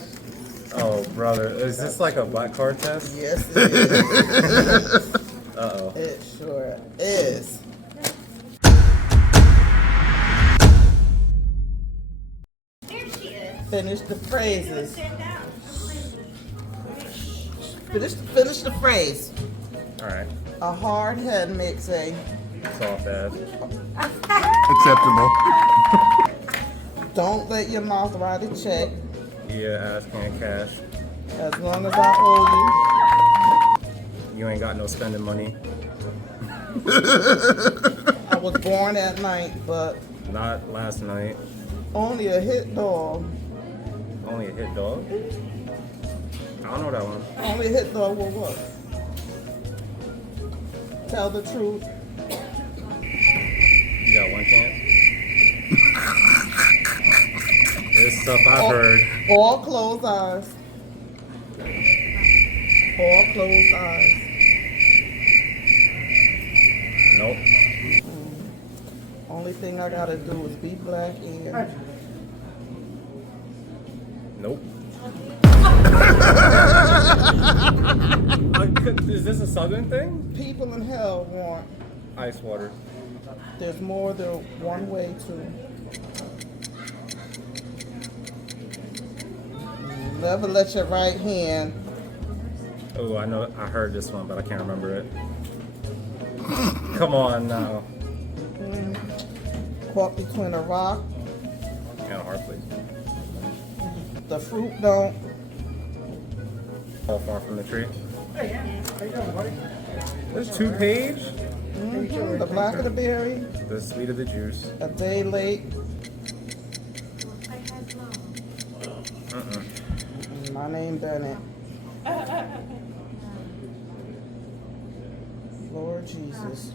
question. Oh, brother. Is this like a black card test? Yes, it is. Uh-oh. It sure is. There she is. Finish the phrases. Sit down. Finish the phrase. All right. A hard head makes a... Soft ass. Acceptable. Don't let your mouth write a check. Yeah, ass can't cash. As long as I owe You ain't got no spending money. you. I was born at night, but Not last night. only a hit dog. Only a hit dog? I don't know that one. Only a hit dog will what? Tell the truth. You got one chance? There's stuff I've heard. All closed eyes. All closed eyes. Nope. Only thing I gotta do is be black and Nope. Is this a southern thing? people in hell want. Ice water. There's more than one way to. Never let your right hand. Oh, I know. I heard this one, but I can't remember it. Come on now. Caught between a rock. And a hard place. The fruit don't. Fall far from the tree. There's 2 page. The blacker the berry. The sweeter the juice. A day late. My name Bennett. Lord Jesus.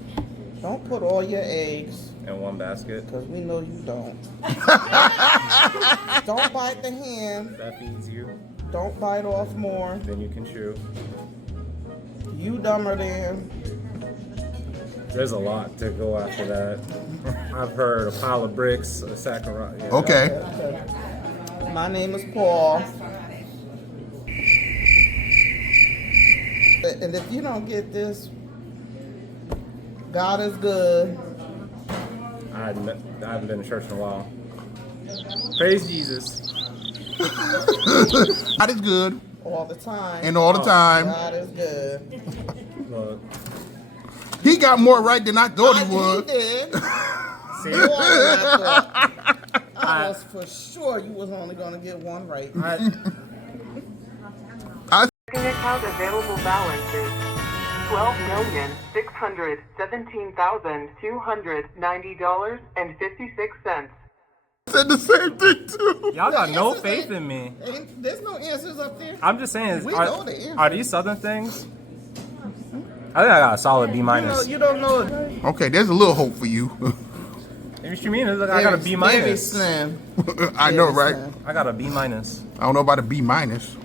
Don't put all your eggs, In one basket. because we know you don't. Don't bite the hand. That feeds you. Don't bite off more. Then you can chew. You dumber than. There's a lot to go after that. I've heard a pile of bricks, a sack of rock. Yeah. Okay. Okay. My name is Paul. And if you don't get this, God is good. I haven't been to church in a while. Praise Jesus. God is good. All the time. And all the time. God is good. Look. He got more right than I thought he He would. did. See? More than I thought. I was for sure you was only going to get one right. Checking account available balance is $12,617,290.56. Said the same thing too. Y'all got no Answers faith ain't- in me. There's no answers up there. I'm just saying, We know the answer. are these southern things? I think I got a solid B minus. You don't know. Okay, there's a little hope for you. What you mean? I got a B Very minus. slim. I know, Very right? slim. I got a B minus. I don't know about a B minus.